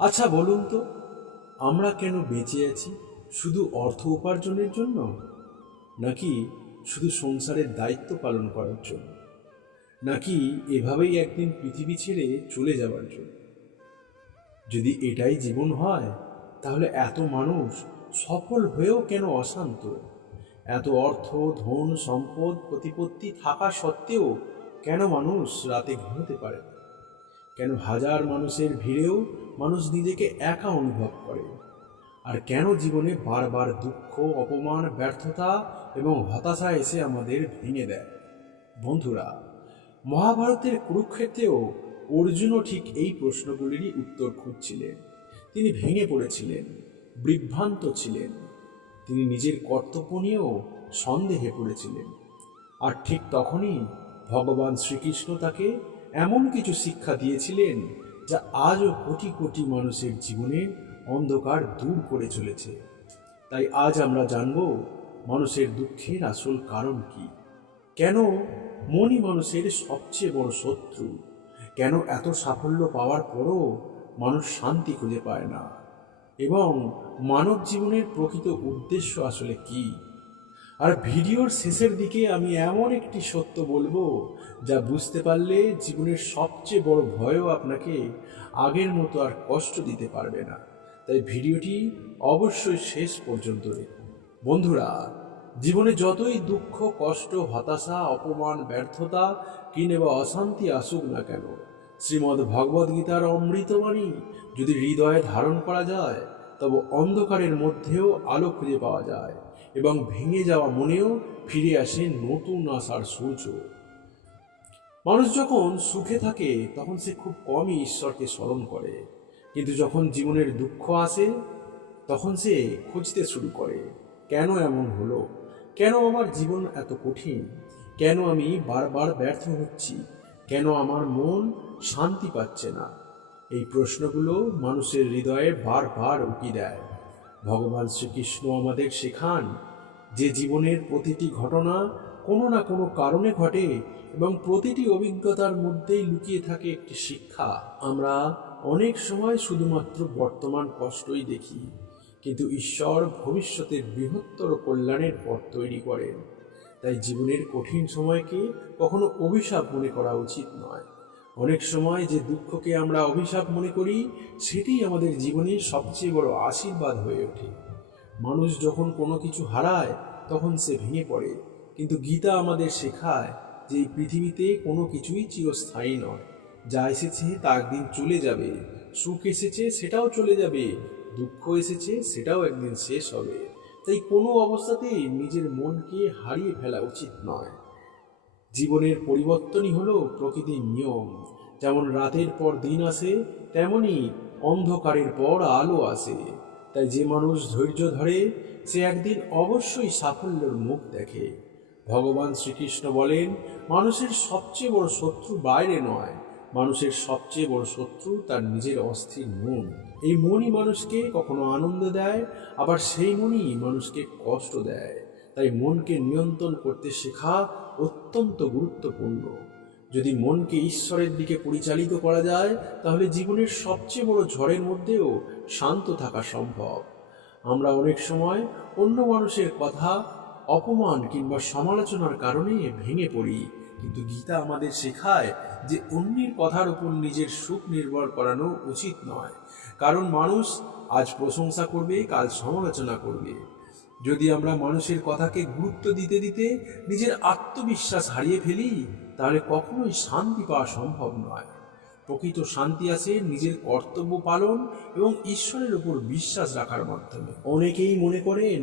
আচ্ছা বলুন তো, আমরা কেন বেঁচে আছি? শুধু অর্থ উপার্জনের জন্য, নাকি শুধু সংসারের দায়িত্ব পালন করার জন্য, নাকি এভাবেই একদিন পৃথিবী ছেড়ে চলে যাওয়ার জন্য? যদি এটাই জীবন হয়, তাহলে এত মানুষ সফল হয়েও কেন অশান্ত? এত অর্থ, ধন, সম্পদ, প্রতিপত্তি থাকা সত্ত্বেও কেন মানুষ রাতে ঘুমোতে পারে না? কেন হাজার মানুষের ভিড়েও মানুষ নিজেকে একা অনুভব করে? আর কেন জীবনে বারবার দুঃখ, অপমান, ব্যর্থতা এবং হতাশা এসে আমাদের ভেঙে দেয়? বন্ধুরা, মহাভারতের কুরুক্ষেত্রেও অর্জুনও ঠিক এই প্রশ্নগুলিরই উত্তর খুঁজছিলেন। তিনি ভেঙে পড়েছিলেন, বিভ্রান্ত ছিলেন। তিনি নিজের কর্তব্য নিয়েও সন্দেহে পড়েছিলেন। আর ঠিক তখনই ভগবান শ্রীকৃষ্ণ তাকে এমন কিছু শিক্ষা দিয়েছিলেন যা আজও কোটি কোটি মানুষের জীবনে অন্ধকার দূর করে চলেছে। তাই আজ আমরা জানব মানুষের দুঃখের আসল কারণ কি, কেন মনই মানুষের সবচেয়ে বড় শত্রু, কেন এত সাফল্য পাওয়ার পরও মানুষ শান্তি খুঁজে পায় না, এবং মানব জীবনের প্রকৃত উদ্দেশ্য আসলে কি। আর ভিডিওর শেষের দিকে আমি এমন একটি সত্য বলবো যা বুঝতে পারলে জীবনের সবচেয়ে বড় ভয়ও আপনাকে আগের মতো আর কষ্ট দিতে পারবে না। তাই ভিডিওটি অবশ্যই শেষ পর্যন্ত দেখুন। বন্ধুরা, জীবনে যতই দুঃখ, কষ্ট, হতাশা, অপমান, ব্যর্থতা কিংবা অশান্তি আসুক না কেন, শ্রীমদ্ ভগবদ্ গীতার অমৃতবাণী যদি হৃদয়ে ধারণ করা যায়, তবে অন্ধকারের মধ্যেও আলো খুঁজে পাওয়া যায় এবং ভেঙে যাওয়া মনেও ফিরে আসে নতুন আশার সূর্য। মানুষ যখন সুখে থাকে তখন সে খুব কমই ঈশ্বরকে স্মরণ করে, কিন্তু যখন জীবনের দুঃখ আসে তখন সে খুঁজতে শুরু করে, কেন এমন হলো, কেন আমার জীবন এত কঠিন, কেন আমি বারবার ব্যর্থ হচ্ছি, কেন আমার মন শান্তি পাচ্ছে না। এই প্রশ্নগুলো মানুষের হৃদয়ে বারবার উকি দেয়। ভগবান শ্রীকৃষ্ণ আমাদের শেখান যে জীবনের প্রতিটি ঘটনা কোনো না কোনো কারণে ঘটে এবং প্রতিটি অভিজ্ঞতার মধ্যেই লুকিয়ে থাকে একটি শিক্ষা। আমরা অনেক সময় শুধুমাত্র বর্তমান কষ্টই দেখি, কিন্তু ঈশ্বর ভবিষ্যতের বৃহত্তর কল্যাণের পথ তৈরি করেন। তাই জীবনের কঠিন সময়কে কখনো অভিশাপ মনে করা উচিত নয়। অনেক সময় যে দুঃখকে আমরা অভিশাপ মনে করি, সেটাই আমাদের জীবনের সবচেয়ে বড় আশীর্বাদ হয়ে ওঠে। মানুষ যখন কোনো কিছু হারায় তখন সে ভেঙে পড়ে, কিন্তু গীতা আমাদের শেখায় যে এই পৃথিবীতে কোনো কিছুই চিরস্থায়ী নয়। যা এসেছে তা একদিন চলে যাবে, সুখ এসেছে সেটাও চলে যাবে, দুঃখ এসেছে সেটাও একদিন শেষ হবে। তাই কোনো অবস্থাতেই নিজের মনকে হারিয়ে ফেলা উচিত নয়। জীবনের পরিবর্তনই হলো প্রকৃতির নিয়ম। যেমন রাতের পর দিন আসে, তেমনি অন্ধকারের পর আলো আসে। তাই যে মানুষ ধৈর্য ধরে সে একদিন অবশ্যই সাফল্যের মুখ দেখে। ভগবান শ্রীকৃষ্ণ বলেন, মানুষের সবচেয়ে বড় শত্রু বাইরে নয়, মানুষের সবচেয়ে বড় শত্রু তার নিজের অস্থির মন। এই মনই মানুষকে কখনো আনন্দ দেয়, আবার সেই মনই মানুষকে কষ্ট দেয়। তাই মনকে নিয়ন্ত্রণ করতে শেখা অত্যন্ত গুরুত্বপূর্ণ। যদি মনকে ঈশ্বরের দিকে পরিচালিত করা যায়, তাহলে জীবনের সবচেয়ে বড় ঝড়ের মধ্যেও শান্ত থাকা সম্ভব। আমরা অনেক সময় অন্য মানুষের কথা, অপমান কিংবা সমালোচনার কারণে ভেঙে পড়ি, কিন্তু গীতা আমাদের শেখায় যে অন্যের কথার উপর নিজের সুখ নির্ভর করানো উচিত নয়। কারণ মানুষ আজ প্রশংসা করবে, কাল সমালোচনা করবে। যদি আমরা মানুষের কথাকে গুরুত্ব দিতে দিতে নিজের আত্মবিশ্বাস হারিয়ে ফেলি, তাহলে কখনোই শান্তি পাওয়া সম্ভব নয়। প্রকৃত শান্তি আসে নিজের কর্তব্য পালন এবং ঈশ্বরের উপর বিশ্বাস রাখার মাধ্যমে। অনেকেই মনে করেন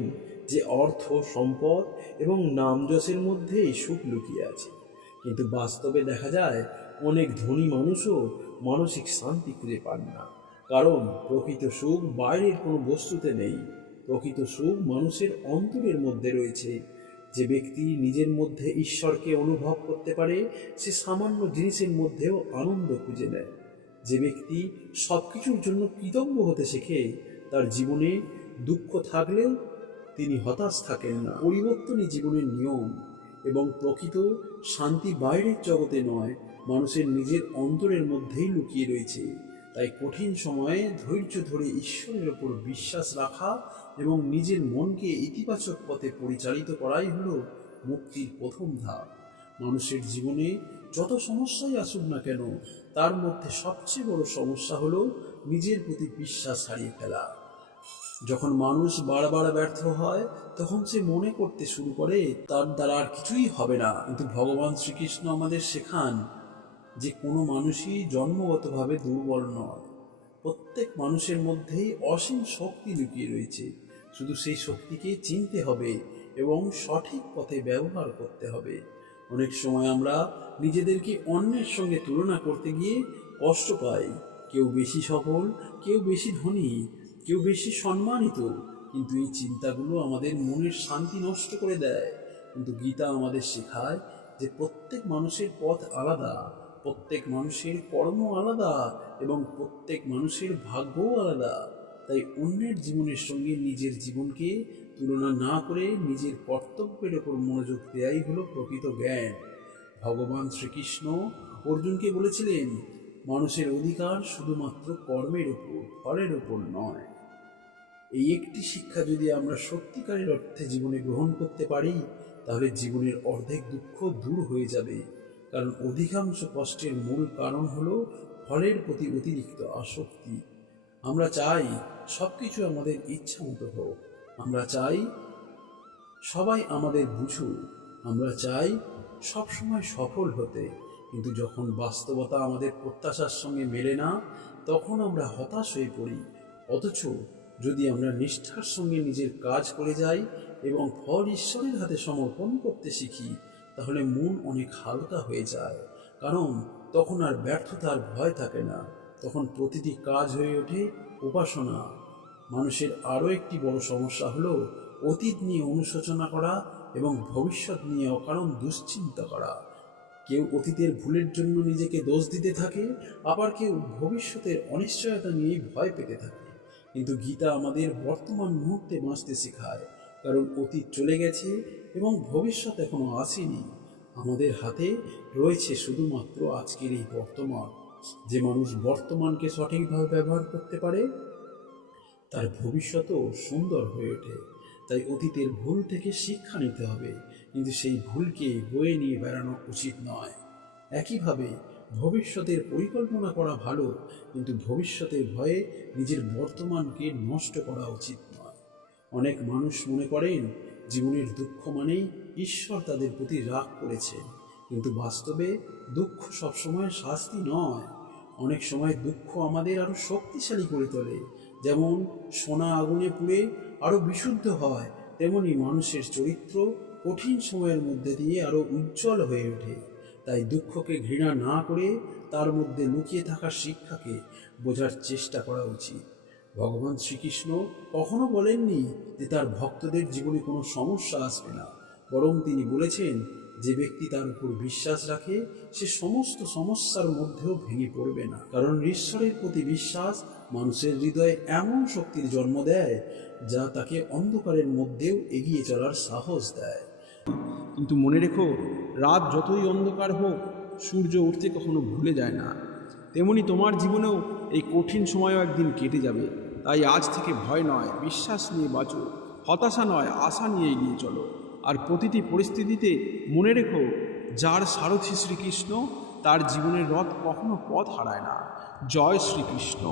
যে অর্থ, সম্পদ এবং নামযশের মধ্যেই সুখ লুকিয়ে আছে, কিন্তু বাস্তবে দেখা যায় অনেক ধনী মানুষও মানসিক শান্তি খুঁজে পান না। কারণ প্রকৃত সুখ বাইরের কোনো বস্তুতে নেই, প্রকৃত সুখ মানুষের অন্তরের মধ্যে রয়েছে। যে ব্যক্তি নিজের মধ্যে ঈশ্বরকে অনুভব করতে পারে, সে সামান্য জিনিসের মধ্যেও আনন্দ খুঁজে নেয়। যে ব্যক্তি সব কিছুর জন্য কৃতজ্ঞ হতে শেখে, তার জীবনে দুঃখ থাকলেও তিনি হতাশ থাকেন না। পরিবর্তনই জীবনের নিয়ম, এবং প্রকৃত শান্তি বাইরের জগতে নয়, মানুষের নিজের অন্তরের মধ্যেই লুকিয়ে রয়েছে। তাই কঠিন সময়ে ধৈর্য ধরে ঈশ্বরের ওপর বিশ্বাস রাখা এবং নিজের মনকে ইতিবাচক পথে পরিচালিত করাই হলো মুক্তির প্রথম ধাপ। মানুষের জীবনে যত সমস্যাই আসুক না কেন, তার মধ্যে সবচেয়ে বড় সমস্যা হলো নিজের প্রতি বিশ্বাস হারিয়ে ফেলা। যখন মানুষ বারবার ব্যর্থ হয়, তখন সে মনে করতে শুরু করে তার দ্বারা আর কিছুই হবে না। কিন্তু ভগবান শ্রীকৃষ্ণ আমাদের শেখান যে কোনো মানুষই জন্মগতভাবে দুর্বল নয়। প্রত্যেক মানুষের মধ্যেই অসীম শক্তি লুকিয়ে রয়েছে, শুধু সেই শক্তিকে চিনতে হবে এবং সঠিক পথে ব্যবহার করতে হবে। অনেক সময় আমরা নিজেদেরকে অন্যের সঙ্গে তুলনা করতে গিয়ে কষ্ট পাই। কেউ বেশি সফল, কেউ বেশি ধনী, কেউ বেশি সম্মানিত, কিন্তু এই চিন্তাগুলো আমাদের মনের শান্তি নষ্ট করে দেয়। কিন্তু গীতা আমাদের শেখায় যে প্রত্যেক মানুষের পথ আলাদা, প্রত্যেক মানুষের কর্ম আলাদা এবং প্রত্যেক মানুষের ভাগ্যও আলাদা। তাই অন্যের জীবনের সঙ্গে নিজের জীবনকে তুলনা না করে নিজের কর্তব্যের ওপর মনোযোগ দেওয়াই হলো প্রকৃত জ্ঞান। ভগবান শ্রীকৃষ্ণ অর্জুনকে বলেছিলেন, মানুষের অধিকার শুধুমাত্র কর্মের ওপর, ফলের ওপর নয়। এই একটি শিক্ষা যদি আমরা সত্যিকারের অর্থে জীবনে গ্রহণ করতে পারি, তাহলে জীবনের অর্ধেক দুঃখ দূর হয়ে যাবে। কারণ অধিকাংশ কষ্টের মূল কারণ হলো ফলের প্রতি অতিরিক্ত আসক্তি। আমরা চাই সব কিছু আমাদের ইচ্ছা মতো হোক, আমরা চাই সবাই আমাদের বুঝুক, আমরা চাই সবসময় সফল হতে। কিন্তু যখন বাস্তবতা আমাদের প্রত্যাশার সঙ্গে মেলে না, তখন আমরা হতাশ হয়ে পড়ি। অথচ যদি আমরা নিষ্ঠার সঙ্গে নিজের কাজ করে যাই এবং ফল ঈশ্বরের হাতে সমর্পণ করতে শিখি, তাহলে মন অনেক হালকা হয়ে যায়। কারণ তখন আর ব্যর্থতার ভয় থাকে না, তখন প্রতিটি কাজ হয়ে ওঠে উপাসনা। মানুষের আরও একটি বড় সমস্যা হলো অতীত নিয়ে অনুশোচনা করা এবং ভবিষ্যৎ নিয়ে অকারণ দুশ্চিন্তা করা। কেউ অতীতের ভুলের জন্য নিজেকে দোষ দিতে থাকে, আবার কেউ ভবিষ্যতের অনিশ্চয়তা নিয়ে ভয় পেতে থাকে। কিন্তু গীতা আমাদের বর্তমান মুহূর্তে বাঁচতে শেখায়, কারণ অতীত চলে গেছে এবং ভবিষ্যৎ এখনো আসেনি। আমাদের হাতে রয়েছে শুধুমাত্র আজকের এই বর্তমান। যে মানুষ বর্তমানকে সঠিকভাবে ব্যবহার করতে পারে, তার ভবিষ্যতও সুন্দর হয়ে ওঠে। তাই অতীতের ভুল থেকে শিক্ষা নিতে হবে, কিন্তু সেই ভুলকে বয়ে নিয়ে বেড়ানো উচিত নয়। একইভাবে ভবিষ্যতের পরিকল্পনা করা ভালো, কিন্তু ভবিষ্যতের ভয়ে নিজের বর্তমানকে নষ্ট করা উচিত নয়। অনেক মানুষ মনে করেন জীবনের দুঃখ মানেই ঈশ্বর তাদের প্রতি রাগ করেছে, কিন্তু বাস্তবে দুঃখ সবসময় শাস্তি নয়। অনেক সময় দুঃখ আমাদের আরও শক্তিশালী করে তোলে। যেমন সোনা আগুনে পুড়ে আরও বিশুদ্ধ হয়, তেমনি মানুষের চরিত্র কঠিন সময়ের মধ্যে দিয়ে আরও উজ্জ্বল হয়ে ওঠে। তাই দুঃখকে ঘৃণা না করে তার মধ্যে লুকিয়ে থাকা শিক্ষাকে বোঝার চেষ্টা করা উচিত। ভগবান শ্রীকৃষ্ণ কখনো বলেননি যে তার ভক্তদের জীবনে কোনো সমস্যা আসবে না, বরং তিনি বলেছেন, যে ব্যক্তি তার উপর বিশ্বাস রাখে সে সমস্ত সমস্যার মধ্যেও ভেঙে পড়বে না। কারণ ঈশ্বরের প্রতি বিশ্বাস মানুষের হৃদয়ে এমন শক্তির জন্ম দেয় যা তাকে অন্ধকারের মধ্যেও এগিয়ে চলার সাহস দেয়। কিন্তু মনে রেখো, রাত যতই অন্ধকার হোক, সূর্য উঠতে কখনো ভুলে যায় না। তেমনি তোমার জীবনেও এই কঠিন সময়ও একদিন কেটে যাবে। তাই আজ থেকে ভয় নয়, বিশ্বাস নিয়ে বাঁচো। হতাশা নয়, আশা নিয়ে এগিয়ে চলো। আর প্রতিটি পরিস্থিতিতে মনে রেখো, যার সারথি শ্রীকৃষ্ণ, তার জীবনের রথ কখনো পথ হারায় না। জয় শ্রীকৃষ্ণ।